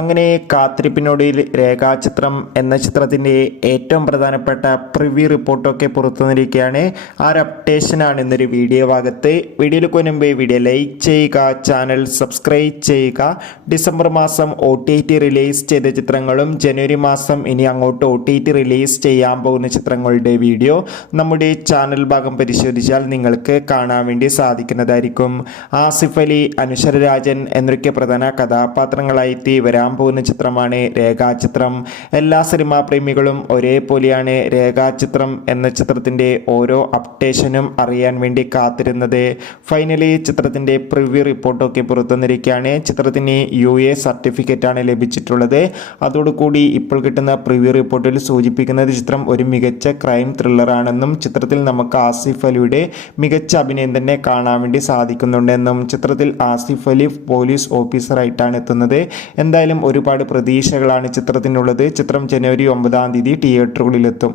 അങ്ങനെ കാത്തിരിപ്പിനൊടുവിൽ രേഖാചിത്രം എന്ന ചിത്രത്തിൻ്റെ ഏറ്റവും പ്രധാനപ്പെട്ട പ്രിവ്യൂ റിപ്പോർട്ടൊക്കെ പുറത്തുവന്നിരിക്കുകയാണ്. ആ ഒരു അപ്ഡേഷനാണ് ഇന്നൊരു വീഡിയോ ഭാഗത്ത്. വീഡിയോയിൽ മുൻപ് വീഡിയോ ലൈക്ക് ചെയ്യുക, ചാനൽ സബ്സ്ക്രൈബ് ചെയ്യുക. ഡിസംബർ മാസം OTT റിലീസ് ചെയ്ത ചിത്രങ്ങളും ജനുവരി മാസം ഇനി അങ്ങോട്ട് OTT റിലീസ് ചെയ്യാൻ പോകുന്ന ചിത്രങ്ങളുടെ വീഡിയോ നമ്മുടെ ചാനൽ ഭാഗം പരിശോധിച്ചാൽ നിങ്ങൾക്ക് കാണാൻ വേണ്ടി സാധിക്കുന്നതായിരിക്കും. ആസിഫ് അലി, അനശ്വര രാജൻ എന്നൊക്കെ പ്രധാന കഥാപാത്രങ്ങളായി വരാൻ പോകുന്ന ചിത്രമാണ് രേഖാചിത്രം. എല്ലാ സിനിമാ പ്രേമികളും ഒരേപോലെയാണ് രേഖാചിത്രം എന്ന ചിത്രത്തിൻ്റെ ഓരോ അപ്ഡേഷനും അറിയാൻ വേണ്ടി കാത്തിരുന്നത്. ഫൈനലി ചിത്രത്തിൻ്റെ പ്രിവ്യൂ റിപ്പോർട്ടൊക്കെ പുറത്തുവന്നിരിക്കുകയാണ്. ചിത്രത്തിന് UA സർട്ടിഫിക്കറ്റാണ് ലഭിച്ചിട്ടുള്ളത്. അതോടുകൂടി ഇപ്പോൾ കിട്ടുന്ന പ്രിവ്യൂ റിപ്പോർട്ടിൽ സൂചിപ്പിക്കുന്നത് ചിത്രം ഒരു മികച്ച ക്രൈം ത്രില്ലറാണെന്നും ചിത്രത്തിൽ നമുക്ക് ആസിഫ് അലിയുടെ മികച്ച അഭിനയം തന്നെ കാണാൻ വേണ്ടി സാധിക്കുന്നുണ്ടെന്നും ചിത്രത്തിൽ ആസിഫ് അലി പോലീസ് ഓഫീസറായിട്ടാണ് എത്തുന്നത്. എന്തായാലും ഒരുപാട് പ്രതീക്ഷകളാണ് ചിത്രത്തിനുള്ളത്. ചിത്രം ജനുവരി 9 തിയേറ്ററുകളിലെത്തും.